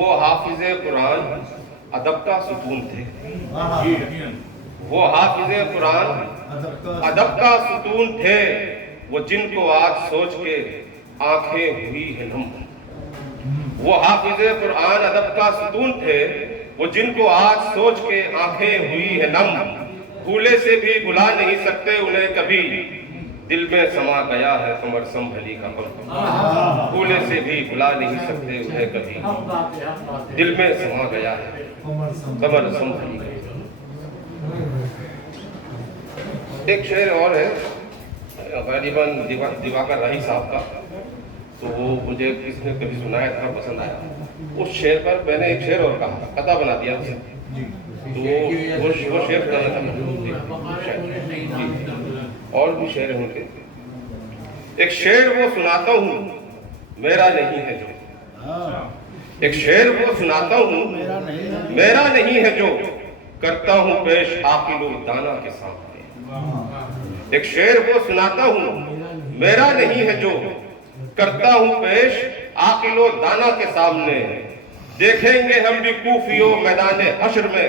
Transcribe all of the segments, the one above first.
وہ حافظ قرآن ادب کا ستون تھے، وہ حافظ قرآن ادب کا ستون تھے، وہ جن کو آج سوچ کے آنکھیں ہوئی ہے نم۔ وہ حافظ قرآن ادب کا ستون تھے، وہ جن کو آج سوچ کے آنکھیں ہوئی ہے نم۔ بھولے سے بھی بھلا نہیں سکتے انہیں کبھی، دل میں سما گیا ہے قمر سنبھلی کا غم۔ بھولے سے بھی بھلا نہیں سکتے انہیں کبھی، دل میں سما گیا ہے قمر سنبھلی کا غم۔ ایک شعر اور ہے غالباً دیواکر راہی صاحب کا، تو وہ مجھے کسی نے کبھی سنایا تھا، پسند آیا۔ اس شعر پر میں نے ایک شعر اور کہا، قطع بنا دیا اسے، تو وہ شعر سنانا تھا۔ اور بھی شعر ہیں ان کے۔ ایک شعر وہ سناتا ہوں میرا نہیں ہے جو، ایک شعر وہ سناتا ہوں میرا نہیں ہے جو، کرتا ہوں پیش عاقل و دانا کے سامنے۔ ایک شعر وہ سناتا ہوں میرا نہیں ہے جو، کرتا ہوں پیش عاقل و دانا کے سامنے۔ دیکھیں گے ہم بھی کوفی و میدان حشر میں،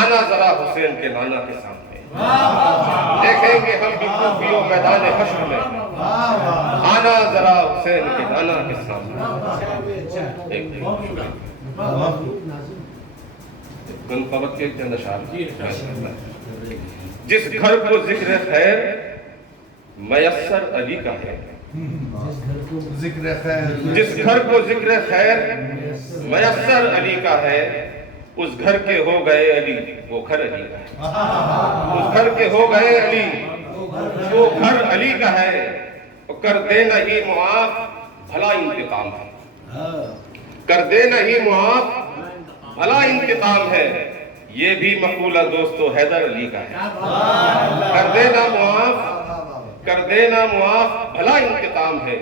آنا ذرا حسین کے نانا کے سامنے۔ دیکھیں گے ہم بھی کوفی و میدان حشر میں، آنا ذرا حسین کے نانا کے سامنے۔ گنقوت کے چند اشعار۔ جس گھر کو ذکر خیر میسر علی کا ہے، جس گھر کو ذکر خیر میسر علی کا ہے، اس گھر کے ہو گئے علی وہ گھر علی کا ہے۔ اس گھر کے ہو گئے علی وہ گھر علی کا ہے، کر دے نہیں معاف بھلا انتقام ہے، کر دے نہیں معاف بھلا انتقام ہے، یہ بھی مقولہ دوستو حیدر علی کا ہے۔ کر دینا معاف، کر دینا معاف بھلا انتقام ہے،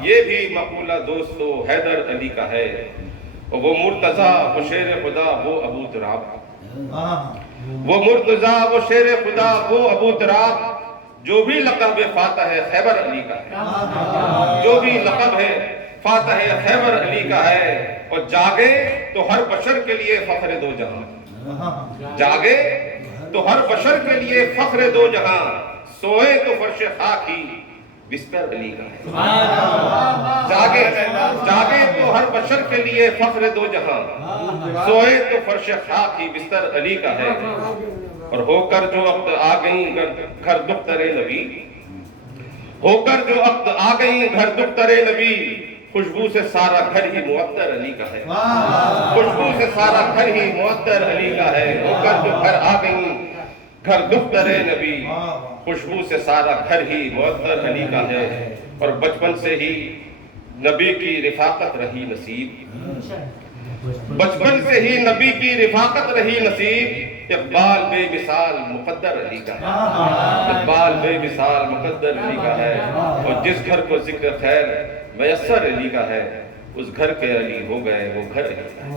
یہ بھی مقولہ دوستو حیدر علی کا ہے۔ وہ مرتضیٰ وہ شیر خدا وہ ابو تراب، وہ مرتضیٰ وہ شیر خدا وہ ابو تراب، جو بھی لقب فاتح خیبر علی کا ہے، جو بھی لقب ہے فاتح خیبر علی کا ہے۔ اور جاگے تو ہر بشر کے لیے فخر دو جہاں، جاگے تو ہر بشر کے لیے فخر دو جہاں، سوئے تو فرش خاک ہی بستر علی کا ہے۔ جاگے جاگے تو ہر بشر کے لیے فخر دو جہاں، سوئے تو فرش خاک ہی بستر علی کا ہے۔ اور ہو کر جو عقد آ گئیں گھر دختر نبی، ہو کر جو عقد آ گئیں گھر دختر نبی، خوشبو سے سارا گھر ہی معطر علی کا ہے، خوشبو سے سارا گھر ہی معطر علی کا ہے۔ ہو کر جو گھر آ گئیں گھر دختر نبی، خوشبو سے سارا گھر ہی معطر علی کا ہے۔ اور بچپن سے ہی نبی کی رفاقت رہی نصیب، بچپن سے ہی نبی کی رفاقت رہی نصیب، اقبال بے مثال مقدر علی کا ہے، اقبال بے مثال مقدر علی کا ہے۔ اور جس گھر کو ذکر خیر میسر علی کا ہے، اس گھر کے علی ہو گئے وہ گھر علی کا ہے۔